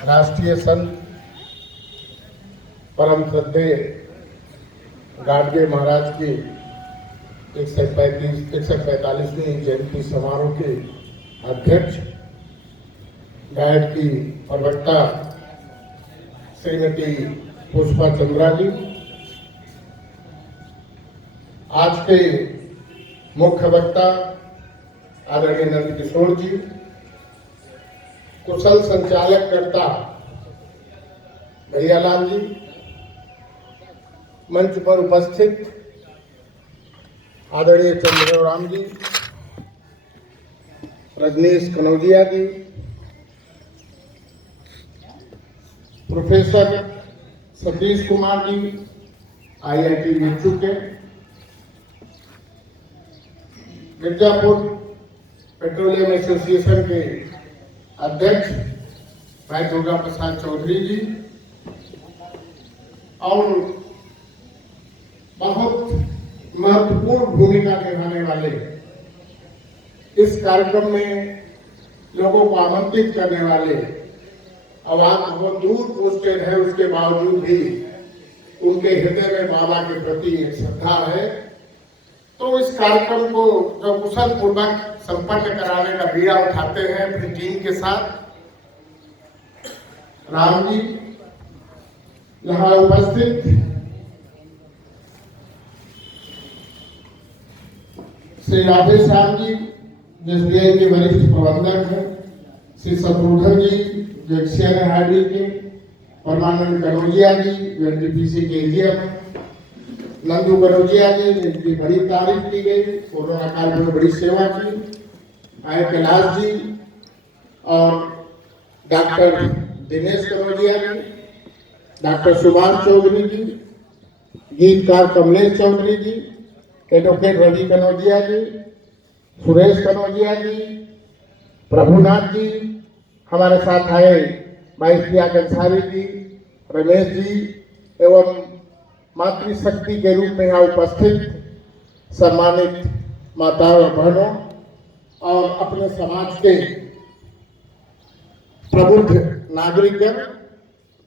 राष्ट्रीय संत परम श्रद्धेय गाडगे महाराज की 145वीं जयंती समारोह के अध्यक्ष गायक की प्रवक्ता श्रीमती पुष्पा चंद्रा जी, आज के मुख्य वक्ता आदरणीय नंद किशोर जी, कुशल संचालक करता भैयालाल जी, मंच पर उपस्थित आदरणीय चंद्रराम जी, रजनीश कनौजिया जी, प्रोफेसर सतीश कुमार जी, IIT मिर्चू के, मिर्जापुर पेट्रोलियम एसोसिएशन के अध्यक्ष भाई दुर्गा प्रसाद चौधरी जी और बहुत महत्वपूर्ण भूमिका निभाने वाले इस कार्यक्रम में लोगों को आमंत्रित करने वाले, अब आप बहुत दूर पोस्टेड है, उसके बावजूद भी उनके हृदय में बाबा के प्रति एक श्रद्धा है। तो इस कार्यक्रम को जो कुशल पूर्वक संपन्न कराने का बीड़ा उठाते हैं अपनी टीम के साथ राम जी, यहाँ उपस्थित श्री राधे श्याम जी जो SBI के वरिष्ठ प्रबंधक हैं, श्री शत्रुघ्न जी जो XCNID के, परमानंद कनौजिया जी जो NTPC के AGM, नंदू कनौजिया जी जिनकी बड़ी तारीफ की गई, कोरोना काल में बड़ी सेवा की, आय कैलाश जी और डॉक्टर दिनेश कनौजिया जी, डॉक्टर सुभाष चौधरी जी, गीतकार कमलेश चौधरी जी, एडवोकेट रवि कनौजिया जी, सुरेश कनौजिया जी, प्रभुनाथ जी, हमारे साथ आए माइस्ट्रिया कंसारी जी, रमेश जी एवं मातृशक्ति के रूप में यहाँ उपस्थित सम्मानित माताओं और बहनों और अपने समाज के प्रबुद्ध नागरिकगण,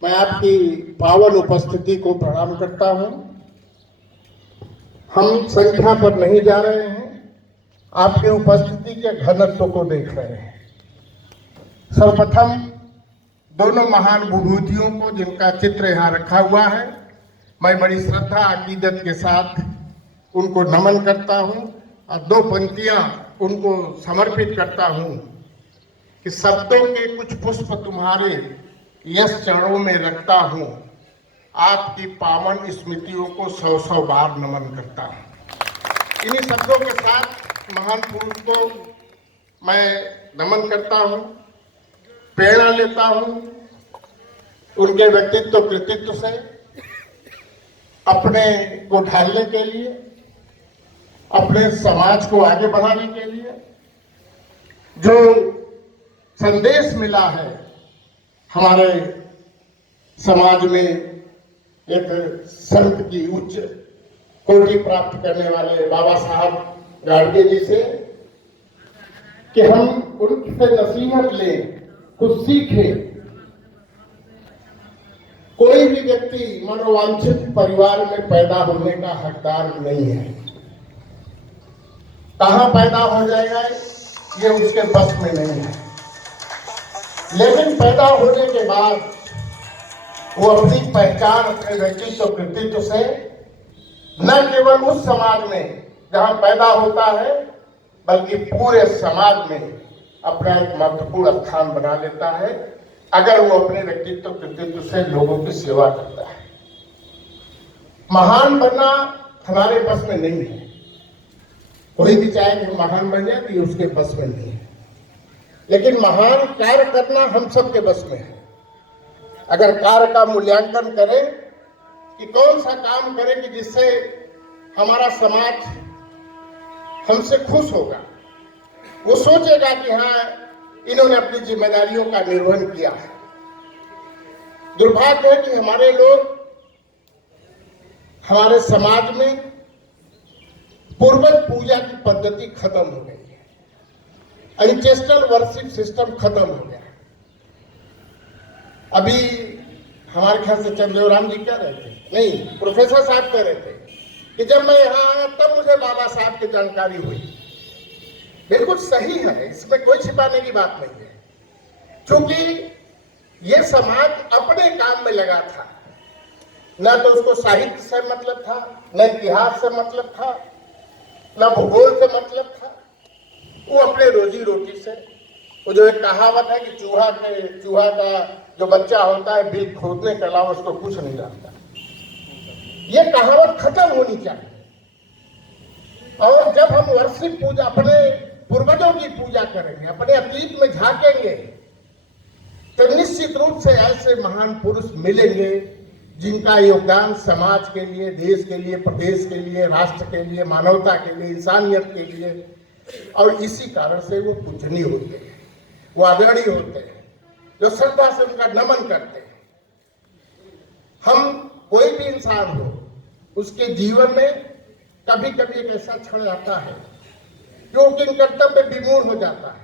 मैं आपकी पावन उपस्थिति को प्रणाम करता हूँ। हम संख्या पर नहीं जा रहे हैं, आपकी उपस्थिति के घनत्व को देख रहे हैं। सर्वप्रथम दोनों महान विभूतियों को जिनका चित्र यहाँ रखा हुआ है, मैं बड़ी श्रद्धा अकीदत के साथ उनको नमन करता हूँ और दो पंक्तियाँ उनको समर्पित करता हूँ कि शब्दों के कुछ पुष्प तुम्हारे यश चरणों में रखता हूँ, आपकी पावन स्मृतियों को 100 बार नमन करता हूँ। इन्हीं शब्दों के साथ महान पुरुष को मैं नमन करता हूँ, प्रेरणा लेता हूँ उनके व्यक्तित्व कृतित्व से अपने को ढालने के लिए, अपने समाज को आगे बढ़ाने के लिए। जो संदेश मिला है हमारे समाज में एक संत की उच्च कोटि प्राप्त करने वाले बाबा साहब गाडगे जी से कि हम उनसे नसीहत लें, कुछ सीखें। कोई भी व्यक्ति मनोवांछित परिवार में पैदा होने का हकदार नहीं है। कहाँ पैदा हो जाएगा ये उसके बस में नहीं है, लेकिन पैदा होने के बाद वो अपनी पहचान अपने व्यक्तित्व कृतित्व से न केवल उस समाज में जहाँ पैदा होता है बल्कि पूरे समाज में अपना एक महत्वपूर्ण स्थान बना लेता है, अगर वो अपने व्यक्तित्व कृतित्व से लोगों की सेवा करता है। महान बनना हमारे बस में नहीं है, कोई भी चाहे कि महान बन जाए तो उसके बस में नहीं है, लेकिन महान कार्य करना हम सबके बस में है। अगर कार्य का मूल्यांकन करें कि कौन सा काम करें कि जिससे हमारा समाज हमसे खुश होगा, वो सोचेगा कि हाँ इन्होंने अपनी जिम्मेदारियों का निर्वहन किया है। दुर्भाग्य है कि हमारे लोग हमारे समाज में पूर्वज पूजा की पद्धति खत्म हो गई है। एंसेस्ट्रल वर्शिप सिस्टम खत्म हो गया। अभी हमारे ख्याल से चंद्रराम जी कह रहे थे, नहीं प्रोफेसर साहब कह रहे थे कि जब मैं यहाँ आया तब मुझे बाबा साहब की जानकारी हुई। बिल्कुल सही है, इसमें कोई छिपाने की बात नहीं है, क्योंकि ये समाज अपने काम में लगा था। न तो उसको साहित्य से मतलब था, न इतिहास से मतलब था, न भूगोल से मतलब था। वो अपने रोजी रोटी से, वो जो एक कहावत है कि चूहा का जो बच्चा होता है बिल खोदने के अलावा उसको कुछ नहीं जानता, ये कहावत खत्म होनी चाहिए। और जब हम वर्षिक पूजा, अपने पूर्वजों की पूजा करेंगे, अपने अतीत में झांकेंगे, तो निश्चित रूप से ऐसे महान पुरुष मिलेंगे जिनका योगदान समाज के लिए, देश के लिए, प्रदेश के लिए, राष्ट्र के लिए, मानवता के लिए, इंसानियत के लिए, और इसी कारण से वो पूजनीय होते हैं, वो अग्रणी होते हैं, जो श्रद्धा से उनका नमन करते हैं। हम कोई भी इंसान हो, उसके जीवन में कभी कभी एक ऐसा क्षण आता है जो किन कर्तव्य विमूढ़ हो जाता है।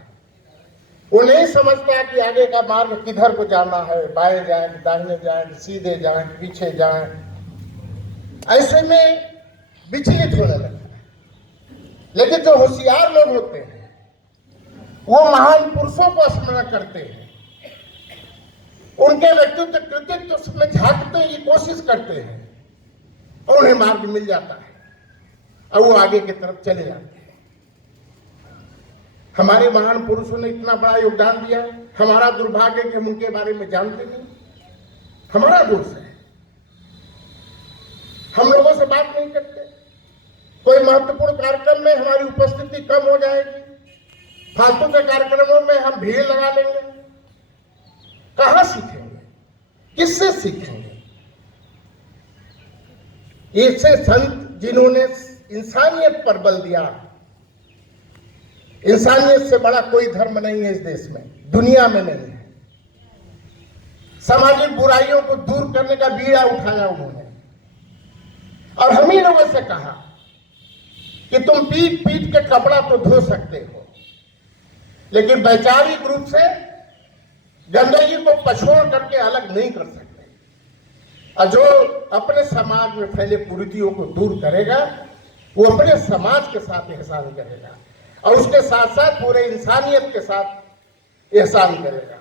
वो नहीं समझता कि आगे का मार्ग किधर को जाना है, बाएं जाए, दाहिने जाए, सीधे जाए, पीछे जाए। ऐसे में विचलित होने लगता है। लेकिन जो होशियार लोग होते हैं वो महान पुरुषों को स्मरण करते हैं, उनके व्यक्तित्व कृतित्व में झांकने की कोशिश करते हैं और उन्हें मार्ग मिल जाता है और वो आगे की तरफ चले जाते हैं। हमारे महान पुरुषों ने इतना बड़ा योगदान दिया, हमारा दुर्भाग्य कि हम उनके बारे में जानते नहीं। हमारा दोष है, हम लोगों से बात नहीं करते। कोई महत्वपूर्ण कार्यक्रम में हमारी उपस्थिति कम हो जाएगी, फालतू के कार्यक्रमों में हम भीड़ लगा लेंगे। कहां सीखेंगे, किससे सीखेंगे? ऐसे संत जिन्होंने इंसानियत पर बल दिया, इंसानियत से बड़ा कोई धर्म नहीं है इस देश में, दुनिया में नहीं है। सामाजिक बुराइयों को दूर करने का बीड़ा उठाया उन्होंने, और हम ही लोगों से कहा कि तुम पीट पीट के कपड़ा तो धो सकते हो, लेकिन वैचारिक रूप से गंदगी को पछोड़ करके अलग नहीं कर सकते। और जो अपने समाज में फैले कुरीतियों को दूर करेगा वो अपने समाज के साथ एहसान करेगा और उसके साथ साथ पूरे इंसानियत के साथ एहसान करेगा।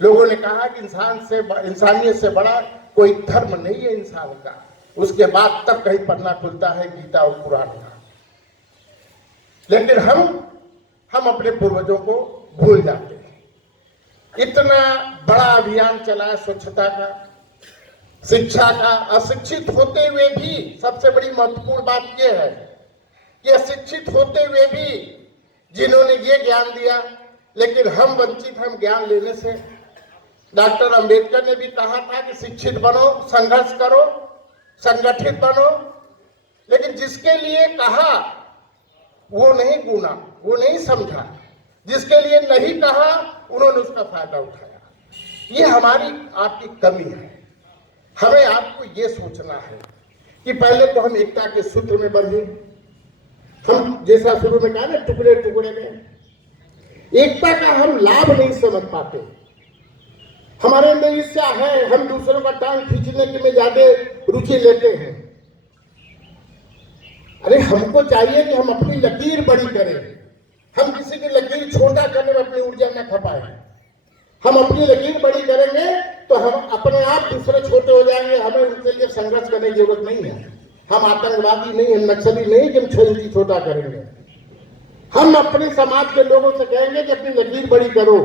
लोगों ने कहा कि इंसानियत से बड़ा कोई धर्म नहीं है इंसान का, उसके बाद तब कहीं पन्ना खुलता है गीता और कुरान का। लेकिन हम अपने पूर्वजों को भूल जाते हैं। इतना बड़ा अभियान चला स्वच्छता का, शिक्षा का, अशिक्षित होते हुए भी सबसे बड़ी महत्वपूर्ण बात यह है कि अशिक्षित होते हुए भी जिन्होंने ये ज्ञान दिया, लेकिन हम वंचित, हम ज्ञान लेने से। डॉक्टर अंबेडकर ने भी कहा था कि शिक्षित बनो, संघर्ष करो, संगठित बनो, लेकिन जिसके लिए कहा वो नहीं गुना, वो नहीं समझा, जिसके लिए नहीं कहा उन्होंने उसका फायदा उठाया। ये हमारी आपकी कमी है। हमें आपको ये सोचना है कि पहले तो हम एकता के सूत्र में बंधे। हम जैसा शुरू में कहा ना, टुकड़े टुकड़े में, एकता का हम लाभ नहीं समझ पाते। हमारे अंदर ईर्ष्या है, हम दूसरों का टांग खींचने के में ज्यादा रुचि लेते हैं। अरे हमको चाहिए कि हम अपनी लकीर बड़ी करें, हम किसी की लकीर छोटा करने में अपनी ऊर्जा न खपाएं। हम अपनी लकीर बड़ी करेंगे तो हम अपने आप दूसरे छोटे हो जाएंगे, हमें उनके लिए संघर्ष करने की जरूरत नहीं है। हम आतंकवादी नहीं, हम नक्सली नहीं कि हम छोटा करेंगे। हम अपने समाज के लोगों से कहेंगे कि अपनी लकीर बड़ी करो,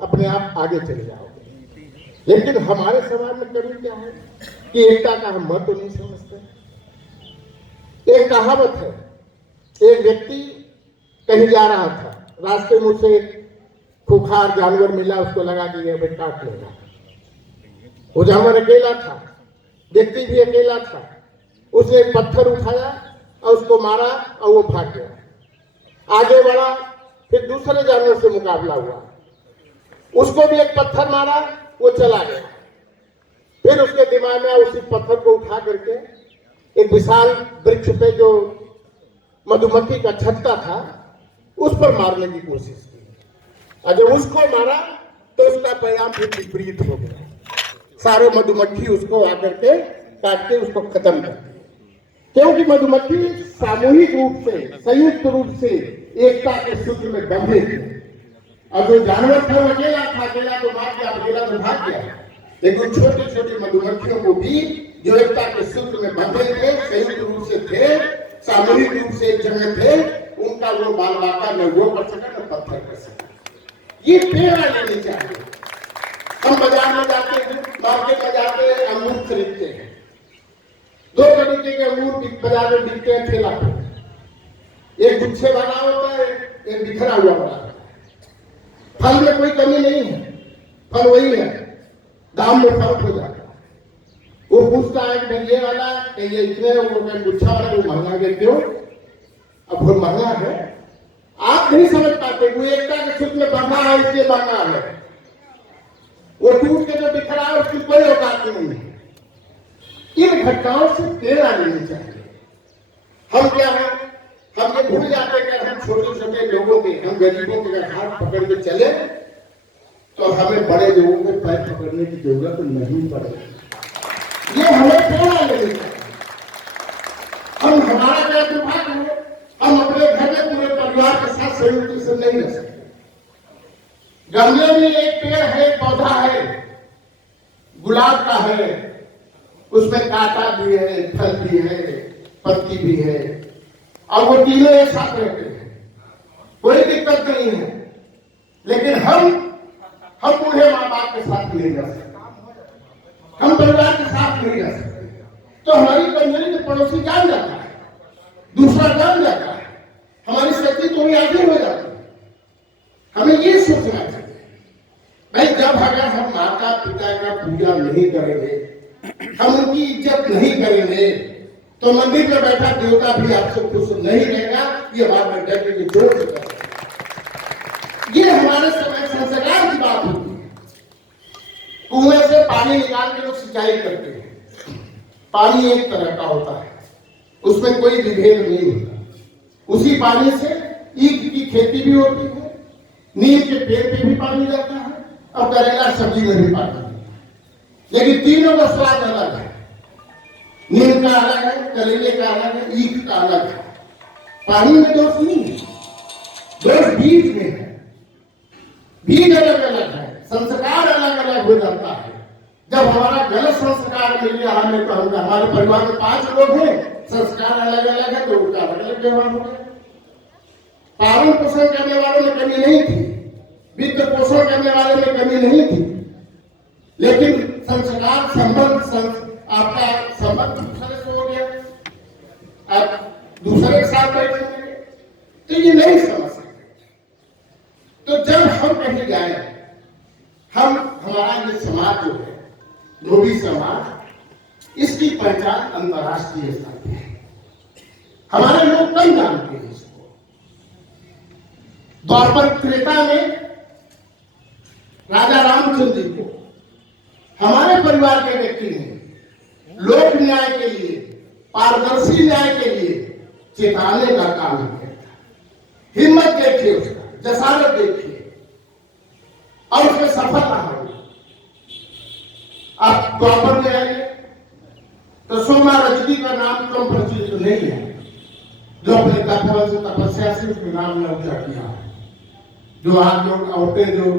अपने आप आगे चले जाओगे। लेकिन हमारे समाज में कमी क्या है कि एकता का हम महत्व नहीं समझते। एक कहावत है, एक व्यक्ति कहीं जा रहा था, रास्ते में उसे खूंखार जानवर मिला, उसको लगा कि ये काट लेगा। वो जानवर अकेला था, व्यक्ति भी अकेला था। उसने एक पत्थर उठाया और उसको मारा और वो भाग गया। आगे बढ़ा, फिर दूसरे जानवर से मुकाबला हुआ, उसको भी एक पत्थर मारा, वो चला गया। फिर उसके दिमाग में उसी पत्थर को उठा करके एक विशाल वृक्ष पे जो मधुमक्खी का छत्ता था उस पर मारने की कोशिश की, और जब उसको मारा तो उसका परिणाम फिर विपरीत हो गया। सारे मधुमक्खी उसको आकर के काट के उसको खत्म कर दिया, क्योंकि मधुमक्खी सामूहिक रूप से, संयुक्त रूप से एकता के सूत्र में बंधे थे। अब जो जानवर था वो अकेला था, अकेला तो भाग गया, अकेला तो भाग गया, लेकिन छोटे छोटे मधुमक्खियों को भी जो एकता के सूत्र में बंधे थे, संयुक्त रूप से थे, सामूहिक रूप से एक जगह थे, उनका वो बाल बाका न वो कर सका न पत्थर कर सका। ये प्रेरणा लेनी चाहिए। हम बाजार में जाते हैं, मार्केट में जाते हैं, अंगूर खरीदते हैं, दो तरीके के अंगूर बाजार में बिकते हैं ठेला पे, एक गुच्छे वाला होता है, एक बिखरा हुआ वाला होता है। फल में कोई कमी नहीं है, फल वही है, दाम में फर्क हो जाता है। वो पूछता है कि ये वाला ये इतने, वो गुच्छा वाला वो महंगा है, क्यों? अब वो महंगा है, आप नहीं समझ पाते, वो एकता के सूत्र में बंधा है इसलिए महंगा है। वो टूट के जो बिखरा है उसकी कोई औकात नहीं है। इन घटनाओं से प्रेरणा लेनी चाहिए। हम क्या है, हम ये भूल जाते हैं कि हम छोटे छोटे लोगों के, हम गरीबों के अगर हाथ पकड़ के चले तो हमें बड़े लोगों के पैर पकड़ने की जरूरत नहीं पड़ेगी। ये हमें प्रेरणा लेनी चाहिए। हम हमारा क्या दुर्भाग्य है, हम अपने घर में पूरे परिवार के साथ संयुक्त से नहीं रह सकते। गमले में एक पेड़ है, पौधा है, गुलाब का है, उसमें कांटा भी है, फल भी है, पत्ती भी है, और वो तीनों एक साथ रहते हैं, कोई दिक्कत नहीं है। लेकिन हम बूढ़े माँ बाप के साथ नहीं रह सकते, हम परिवार के साथ नहीं रह सकते, तो हमारी कमजोरी के पड़ोसी जान जाता है, दूसरा जान जाता है, हमारी शक्ति तो ही आगे हो जाती है। हमें ये सोचना चाहिए भाई, जब अगर हम माता पिता का पूजा नहीं करेंगे, हम उनकी इज्जत नहीं करेंगे, तो मंदिर में बैठा देवता भी आपसे खुश नहीं रहेगा। ये बात में डर के जोर से करें। ये हमारे समय संस्कार की बात होती है। कुएं से पानी निकाल के लोग सिंचाई करते हैं, पानी एक तरह का होता है, उसमें कोई विभेद नहीं होता। उसी पानी से ईख की खेती भी होती है, नीम के पेड़ पे भी पानी जाता है, और करेला सब्जी में भी पानी, लेकिन तीनों का स्वाद अलग है। नीम का अलग है, करेले का अलग है, ईख का अलग है। पानी में दोष नहीं है, दोष बीज में है। बीज अलग अलग है, संस्कार अलग अलग हो जाता है। जब हमारा गलत संस्कार मिल गया हमें, तो हम हमारे परिवार में 5 लोग हैं, संस्कार अलग अलग है, तो उनका अलग अलग व्यवहार हो गया। पालन पोषण करने वालों में कमी नहीं थी, वित्त पोषण करने वाले में कमी नहीं थी, लेकिन संस्कार संबंध आपका संबंध दूसरे से हो गया, आप दूसरे के साथ बैठेंगे, तो ये नहीं समझ सकते। तो जब हम कहीं जाए, हमारा ये समाज जो है, धोबी समाज, इसकी पहचान अंतरराष्ट्रीय स्तर पे है। हमारे लोग कम जानते हैं इसको। द्वापर त्रेता में राजा रामचंद्र जी को हमारे परिवार के व्यक्ति ने लोक न्याय के लिए, पारदर्शी न्याय के लिए चेताने का काम किया। हिम्मत देखिए, उसका जसारत देखिए, और उसमें सफल रहा। आप द्वापर में आइए तो सोमा रजनी का नाम कम प्रचलित नहीं है, जो अपने तपस्या से तपस्या से उसके नाम ने ऊंचा किया। जो आज लोग औरतें जो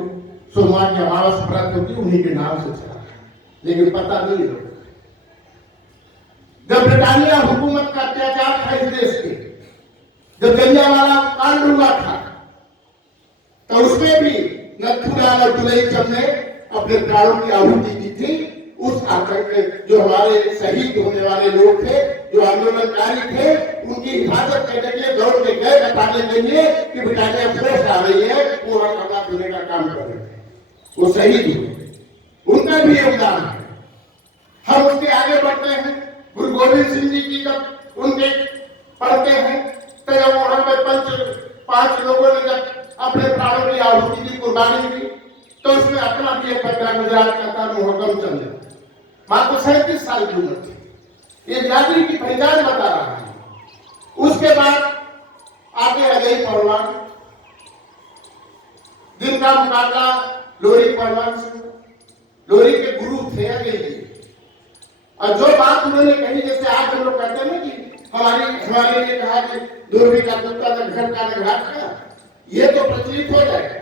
सोमवार की अमावस व्रत होती है, उन्हीं के नाम से चला, लेकिन पता नहीं लोग। जब ब्रिटानिया हुकूमत का अत्याचार था इस देश के, जब जलियांवाला कांड हुआ था, तो उसमें भी नथुराम और दुलईचंद ने अपने प्राणों की आहुति दी थी। उस आतंक जो हमारे शहीद होने वाले लोग थे, जो आंदोलनकारी थे, उनकी हिफाजत करने के लिए दौड़ के गए बताने के लिए कि ब्रिटानिया फ्रेश आ रही है, वो हम कपड़ा धोने का काम कर रहे थे। वो शहीद हुए, उनका भी योगदान है। हम उसके आगे बढ़ते हैं। गुरु गोविंद सिंह जी की जब उनके पढ़ते हैं, तो जब वहां पे 5 लोगों ने जब अपने प्राणों की आहुति की, कुर्बानी दी, तो उसमें अपना भी एक बच्चा गुजरात का था, मोहकम चंद्र, मात्र 37 साल की उम्र थी। ये जाति की पहचान बता रहा है। उसके बाद आगे अजय परवान, दिन का मुकाबला लोरी पहलवान से। लोरी के गुरु थे अजय जी, और जो बात उन्होंने कही, जैसे आज हम लोग कहते हैं ना कि हमारे लिए कहा कि दूरबी का कुत्ता न घर का न घाट का, ये तो प्रचलित हो जाएगा,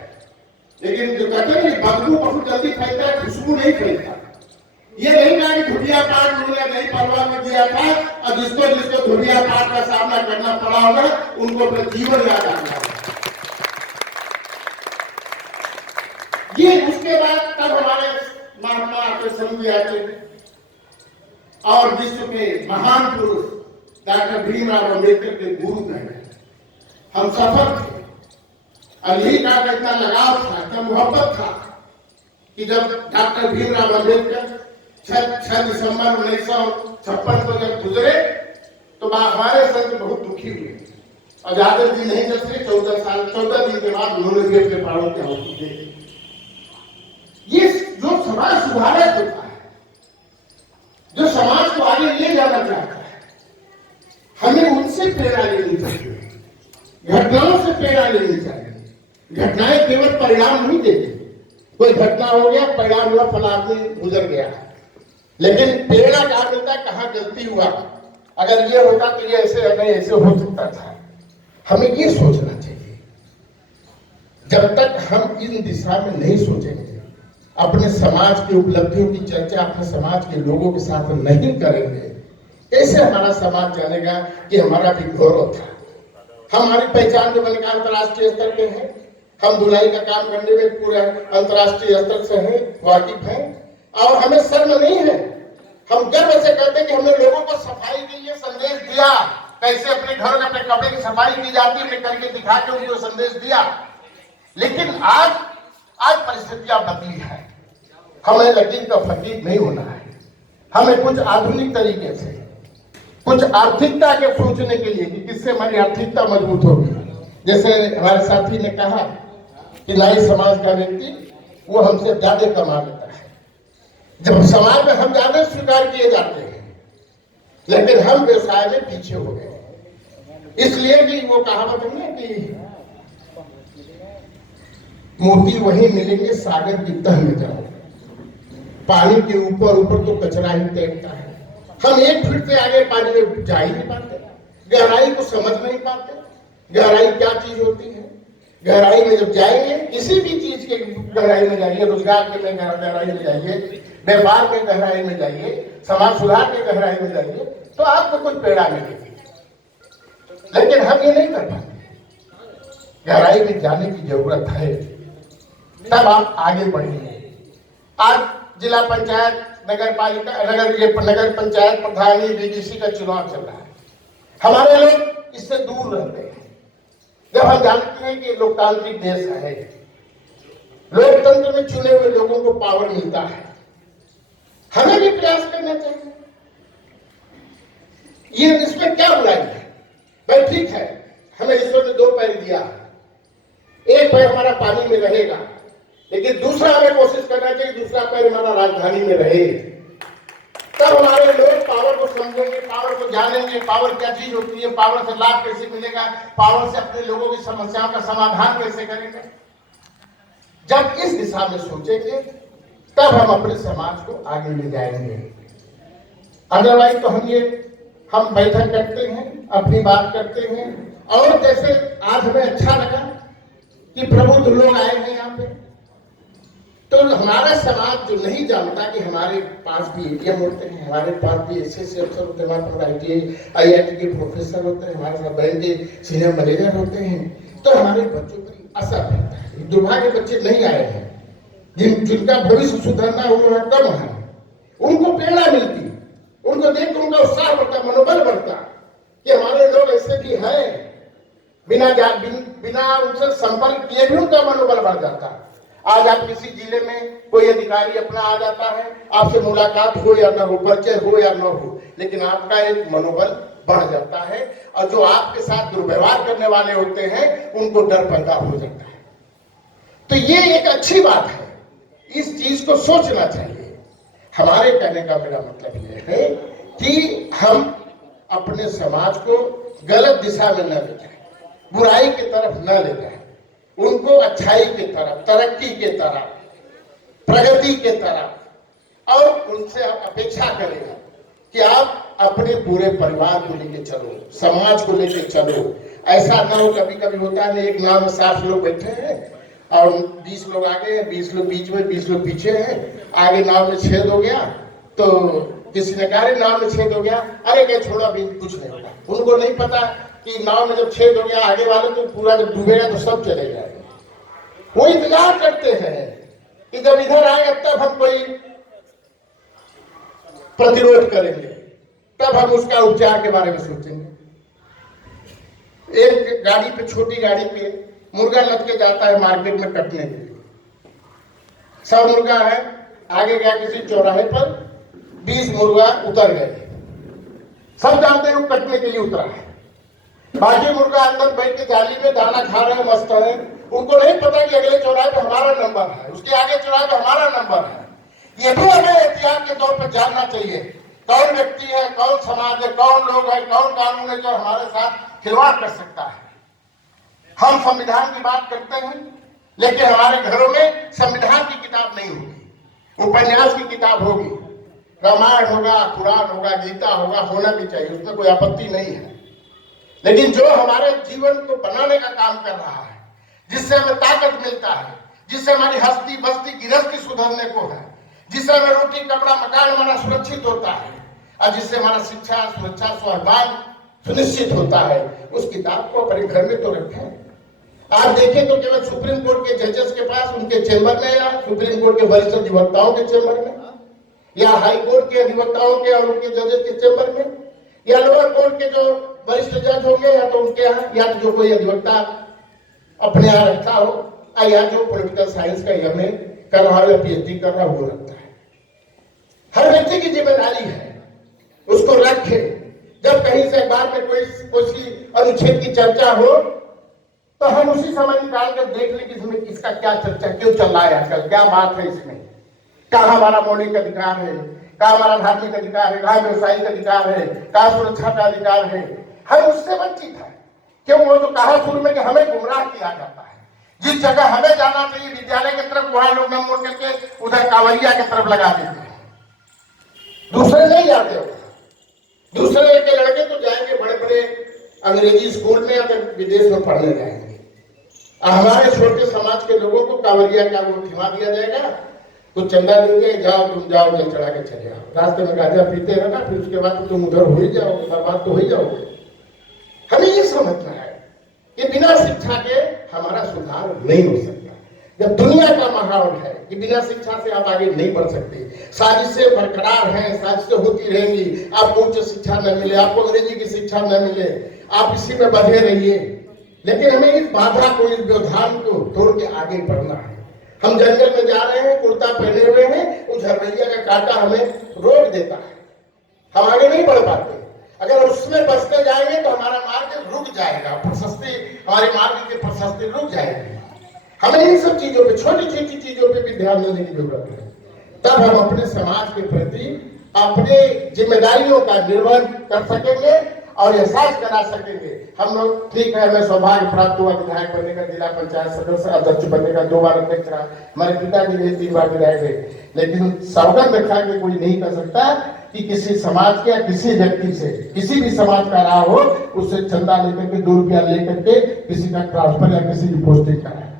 लेकिन जो कहते हैं ना बदबू बहुत जल्दी फैलता है, खुशबू नहीं फैलता। ये नहीं कहा कि धुरिया पाठ उन्होंने नहीं पहलवान में दिया था, और जिसको धुरिया पाठ का सामना करना पड़ा होगा उनको अपना जीवन याद आ गया। ये उसके बाद तब हमारे महात्मा आते समझ आते और विश्व के महान पुरुष डॉक्टर भीमराव अम्बेडकर के गुरु कहे। हम सफल थे, अली का इतना लगाव था, इतना मोहब्बत था कि जब डॉक्टर भीमराव अम्बेडकर 6 दिसंबर 1956 को जब गुजरे तो हमारे संत बहुत दुखी हुए, और ज्यादा दिन नहीं चलते 14 दिन के बाद उन्होंने भी अपने प्राणों की आहुति दे दी। ये जो समाज सुधारक होता है, जो समाज को आगे ले जाना चाहता है, हमें उनसे प्रेरणा लेनी चाहिए, घटनाओं से प्रेरणा लेनी चाहिए। घटनाएं केवल परिणाम नहीं देती, कोई घटना हो गया, परिणाम हुआ, फला आदमी गुजर गया, लेकिन प्रेरणा कहाँ मिलता है, कहाँ गलती हुआ, अगर ये होता तो ये ऐसे नहीं ऐसे हो सकता था। हमें ये सोचना चाहिए। जब तक हम इन दिशा में नहीं सोचेंगे, अपने समाज की उपलब्धियों की चर्चा अपने समाज के लोगों के साथ नहीं करेंगे, कैसे हमारा समाज जानेगा कि हमारा भी गौरव था। हमारी पहचान जो बनेगा अंतर्राष्ट्रीय स्तर पे है, हम धुलाई का काम करने में पूरे अंतर्राष्ट्रीय स्तर से हैं, वाकिफ हैं, और हमें शर्म नहीं है। हम गर्व से कहते हैं कि हमने लोगों को सफाई के लिए संदेश दिया, कैसे अपने घर में अपने कपड़े की सफाई की जाती है, करके दिखा के उनको संदेश दिया। लेकिन आज परिस्थितियां बदली है। हमें लकीर का फकीर नहीं होना है, हमें कुछ आधुनिक तरीके से, कुछ आर्थिकता के सोचने के लिए कि किससे हमारी आर्थिकता मजबूत होगी। जैसे हमारे साथी ने कहा कि नाई समाज का व्यक्ति वो हमसे ज्यादा कमा लेता है। जब समाज में हम ज्यादा स्वीकार किए जाते हैं, लेकिन हम व्यवसाय में पीछे हो गए, इसलिए कि वो कहावत है ना कि मोती वहीं मिलेंगे सागर की तह में जाओ। पानी के ऊपर तो कचरा ही तैरता है। हम 1 फीट से आगे पानी में जा ही नहीं पाते, गहराई को समझ नहीं पाते। गहराई क्या चीज होती है? गहराई में जब जाएंगे, किसी भी चीज के गहराई में जाइए, रोजगार के में गहराई में जाइए, व्यापार में गहराई में जाइए, समाज सुधार के गहराई में जाइए, तो आपको कुछ प्रेरणा मिलेगी। लेकिन हम ये नहीं कर पाते। गहराई में जाने की जरूरत है, तब आप आगे बढ़ेंगे। आज जिला पंचायत, नगर पंचायत प्रधानी, बीडीसी का चुनाव चल रहा है। हमारे लोग इससे दूर रहते हैं। जब हम जानते हैं कि लोकतांत्रिक देश है, लोकतंत्र में चुने हुए लोगों को पावर मिलता है, हमें भी प्रयास करना चाहिए। ये इसमें क्या बुराई है? भाई ठीक है, हमें ईश्वर ने 2 पैर दिया, एक पैर हमारा पानी में रहेगा, लेकिन दूसरा हमें कोशिश करना चाहिए दूसरा पैर हमारा राजधानी में रहे। तब हमारे लोग पावर को समझेंगे, पावर को जानेंगे, पावर क्या चीज होती है, पावर से लाभ कैसे मिलेगा, पावर से अपने लोगों की समस्याओं का समाधान कैसे करेंगे। जब इस दिशा में सोचेंगे, तब हम अपने समाज को आगे ले जाएंगे। अदरवाइज तो हम बैठक करते हैं, अपनी बात करते हैं, और जैसे आज हमें अच्छा लगा कि प्रबुद्ध लोग आए हैं यहाँ पे, तो हमारा समाज जो नहीं जानता कि हमारे पास भी एटीएम होते हैं, हमारे पास भी ऐसे अफसर होते हैं, हमारे पास IIT के प्रोफेसर होते हैं, हमारे पास बैंक के सीनियर मैनेजर होते हैं, तो हमारे बच्चों पर असर पड़ता है। दुर्भाग्य बच्चे नहीं आए हैं, जिनका भविष्य सुधरना हुआ कम है, उनको प्रेरणा मिलती, उनको देख कर उनका उत्साह बढ़ता, मनोबल बढ़ता कि हमारे लोग ऐसे भी हैं। बिना उनसे संपर्क किए भी उनका मनोबल बढ़ जाता। आज आप किसी जिले में कोई अधिकारी अपना आ जाता है, आपसे मुलाकात हो या न हो, परिचय हो या न हो, लेकिन आपका एक मनोबल बढ़ जाता है, और जो आपके साथ दुर्व्यवहार करने वाले होते हैं उनको डर पैदा हो जाता है। तो ये एक अच्छी बात है, इस चीज को सोचना चाहिए। हमारे कहने का मेरा मतलब ये है कि हम अपने समाज को गलत दिशा में न ले जाए, बुराई की तरफ न ले जाए। उनको अच्छाई की तरफ, तरक्की की तरफ, प्रगति की तरफ, और उनसे अपेक्षा करेगा कि आप अपने पूरे परिवार को लेके चलो, समाज को लेके चलो। ऐसा ना हो, कभी कभी होता है एक नाव में 60 लोग बैठे हैं और 20 लोग आगे हैं, 20 लोग बीच में, 20 लोग पीछे हैं, आगे नाव में छेद हो गया तो किसी ने कहा नाव में छेद हो गया, अरे क्या छोड़ा भी कुछ नहीं होगा। उनको नहीं पता कि नाव में जब छेद हो गया आगे वाले तो पूरा जब डूबेगा तो सब चले जाएगा। वो इंतजार करते हैं कि जब इधर आएगा तब हम कोई प्रतिरोध करेंगे, तब हम उसका उपचार के बारे में सोचेंगे। एक गाड़ी पे, छोटी गाड़ी पे मुर्गा लद के जाता है मार्केट में कटने के लिए। 100 मुर्गा है, आगे गया किसी चौराहे पर, 20 मुर्गा उतर गए। सब जानते हैं वो कटने के लिए उतरा है, बाकी मुर्गा अंदर बैठ के जाली में दाना खा रहे हैं, मस्त है। उनको नहीं पता कि अगले चौराहे पे हमारा नंबर है, उसके आगे चौराहे पे हमारा नंबर है। ये भी हमें एहतियात के तौर पर जानना चाहिए, कौन व्यक्ति है, कौन समाज है, कौन लोग है, कौन कानून है जो हमारे साथ खिलवाड़ कर सकता है। हम संविधान की बात करते हैं, लेकिन हमारे घरों में संविधान की किताब नहीं होगी, उपन्यास की किताब होगी, रामायण होगा, कुरान होगा, गीता होगा, होना भी चाहिए, उसमें कोई आपत्ति नहीं है। लेकिन जो हमारे जीवन को बनाने का काम कर रहा है, जिससे हमें ताकत मिलता है, जिससे हमारी हस्ती बस्ती गृहस्थी सुधरने को है, जिससे हमें रोटी कपड़ा मकान हमारा सुरक्षित होता है, और जिससे हमारा शिक्षा सुरक्षा स्वाभिमान सुनिश्चित होता है, उस किताब को अपने घर में तो रखें। आप देखें तो केवल सुप्रीम कोर्ट के जजेस के पास, उनके चेंबर में, या सुप्रीम कोर्ट के वरिष्ठ अधिवक्ताओं के चेंबर में, या हाई कोर्ट के अधिवक्ताओं के और उनके जजेस के चेंबर में, या लोअर कोर्ट के जो वरिष्ठ जज होंगे या तो उनके यहाँ, या तो जो कोई अधिवक्ता अपने यहाँ रखा हो, या जो पॉलिटिकल साइंस का एमए कर रहा हो या पीएचडी कर रहा हो वो रखता है। हर व्यक्ति की जिम्मेदारी है उसको रखे। जब कहीं से अखबार में कोई अनुच्छेद की चर्चा हो तो हम उसी समय निकाल कर देख लें कि इसमें इसका क्या चर्चा क्यों चल रहा है, आजकल क्या बात है, इसमें कहाँ हमारा मौलिक अधिकार है, कहाँ हमारा धार्मिक अधिकार है, कहाँ व्यवसायिक अधिकार है, कहाँ सुरक्षा का अधिकार है। हम उससे वंचित है। क्यों? वो जो कहा शुरू में कि हमें गुमराह किया जाता है, जिस जगह हमें जाना चाहिए विद्यालय की तरफ, वहां लोग न मोड़ करके उधर कांवरिया की तरफ लगा देते हैं, दूसरे नहीं जाते हो। दूसरे के लड़के तो जाएंगे बड़े बड़े अंग्रेजी स्कूल में या विदेश में पढ़ने जाएंगे। हमारे छोटे समाज के लोगों को कांवरिया का वो खिमा दिया जाएगा, तो चंदा देंगे, जाओ तुम जाओ, जल चढ़ा के चले आओ, रास्ते में गांजा पीते रहना, फिर उसके बाद तुम उधर हो ही जाओगे, बर्बाद तो हो ही जाओगे। हमें ये समझना है कि बिना शिक्षा के हमारा सुधार नहीं हो सकता। जब दुनिया का माहौल है कि बिना शिक्षा से आप आगे नहीं बढ़ सकते, साजिशें बरकरार हैं, साजिशें होती रहेंगी, आपको उच्च शिक्षा न मिले, आपको अंग्रेजी की शिक्षा न मिले, आप इसी में बंधे रहिए। लेकिन हमें इस बाधा को, इस व्यवधान को तोड़ के आगे बढ़ना है। हम जंगल में जा रहे हैं, कुर्ता पहने हुए हैं, उस झरवैया का कांटा हमें रोक देता है, हम आगे नहीं बढ़ पाते। अगर उसमें बचते जाएंगे तो हमारा मार्ग रुक जाएगा, प्रशस्ति, हमारे मार्ग की प्रशस्ति रुक जाएगी। हमें इन सब चीजों पे, छोटी छोटी चीजों पे भी ध्यान देने की जरूरत है। तब हम अपने समाज के प्रति अपने जिम्मेदारियों का निर्वहन कर सकेंगे और एहसास करा सकेंगे। हम लोग, ठीक है, हमें सौभाग्य प्राप्त हुआ विधायक बनने का, जिला पंचायत सदस्य अध्यक्ष बनने का, 2 बार अध्यक्ष रहा, हमारे पिताजी ने 3 बार विधायक थे। लेकिन सौगंध रखा के कोई नहीं कर सकता कि किसी समाज के या किसी व्यक्ति से, किसी भी समाज का रहा हो, उससे चंदा लेकर के 2 रुपया लेकर के किसी का ट्रांसफर या किसी की पोस्टिंग कराए।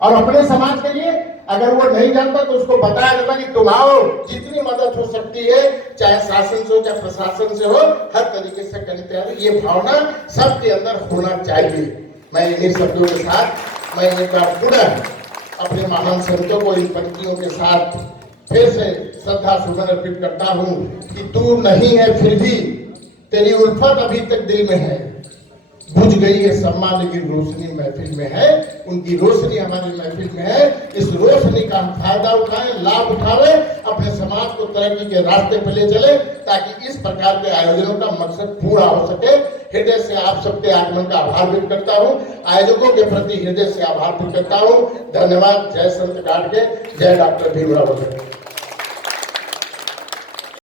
और अपने समाज के लिए अगर वो नहीं जानता तो उसको बताया जाता कि तुम आओ, जितनी मदद हो सकती है, चाहे शासन से हो चाहे प्रशासन से हो, हर तरीके से करने तैयार है। ये भावना सबके अंदर होना चाहिए। मैं इन्हीं शब्दों के साथ मैं एक बार पुनः अपने महान संतों को इन पंक्तियों के साथ फिर से श्रद्धा सुमन अर्पित करता हूँ कि तू नहीं है फिर भी तेरी उल्फत अभी तक दिल में है, बुझ गई है सम्मान लेकिन रोशनी महफिल में है। उनकी रोशनी हमारी महफिल में है। इस रोशनी का हम फायदा उठाएं, लाभ उठाएं, अपने समाज को तरक्की के रास्ते पर ले चले, ताकि इस प्रकार के आयोजनों का मकसद पूरा हो सके। हृदय से आप सबके आगमन का आभार व्यक्त करता हूँ, आयोजकों के प्रति हृदय से आभार व्यक्त करता हूँ। धन्यवाद। जय संत गाडगे, जय डॉक्टर भीमराव अम्बेडकर।